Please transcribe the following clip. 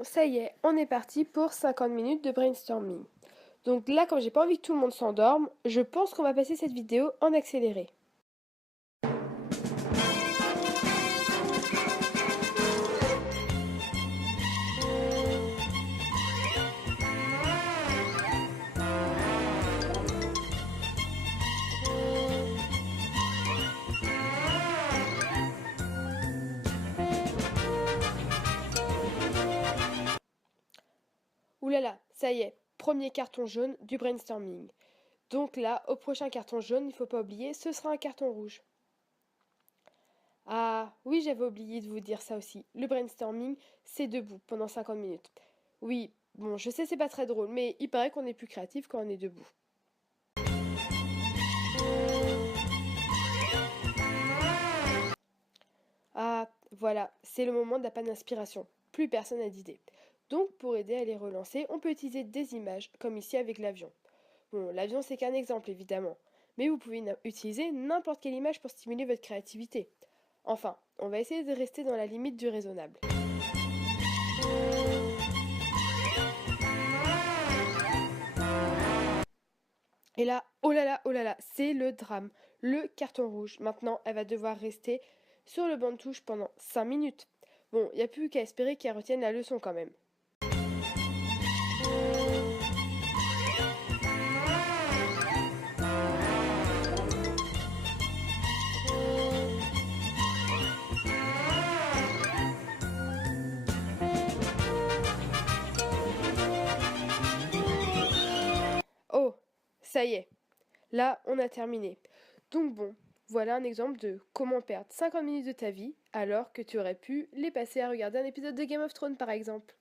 Bon, ça y est, on est parti pour 50 minutes de brainstorming. Donc là, comme j'ai pas envie que tout le monde s'endorme, je pense qu'on va passer cette vidéo en accéléré. Ouh là là, ça y est, premier carton jaune du brainstorming. Donc là, au prochain carton jaune, il faut pas oublier, ce sera un carton rouge. Ah, oui, j'avais oublié de vous dire ça aussi. Le brainstorming, c'est debout pendant 50 minutes. Oui, bon, je sais, c'est pas très drôle, mais il paraît qu'on est plus créatif quand on est debout. Ah, voilà, c'est le moment de la panne d'inspiration. Plus personne n'a d'idée. Donc, pour aider à les relancer, on peut utiliser des images, comme ici avec l'avion. Bon, l'avion, c'est qu'un exemple, évidemment. Mais vous pouvez utiliser n'importe quelle image pour stimuler votre créativité. Enfin, on va essayer de rester dans la limite du raisonnable. Et là, oh là là, c'est le drame. Le carton rouge. Maintenant, elle va devoir rester sur le banc de touche pendant 5 minutes. Bon, il n'y a plus qu'à espérer qu'elle retienne la leçon quand même. Oh, ça y est. Là, on a terminé. Donc bon, voilà un exemple de comment perdre 50 minutes de ta vie alors que tu aurais pu les passer à regarder un épisode de Game of Thrones par exemple.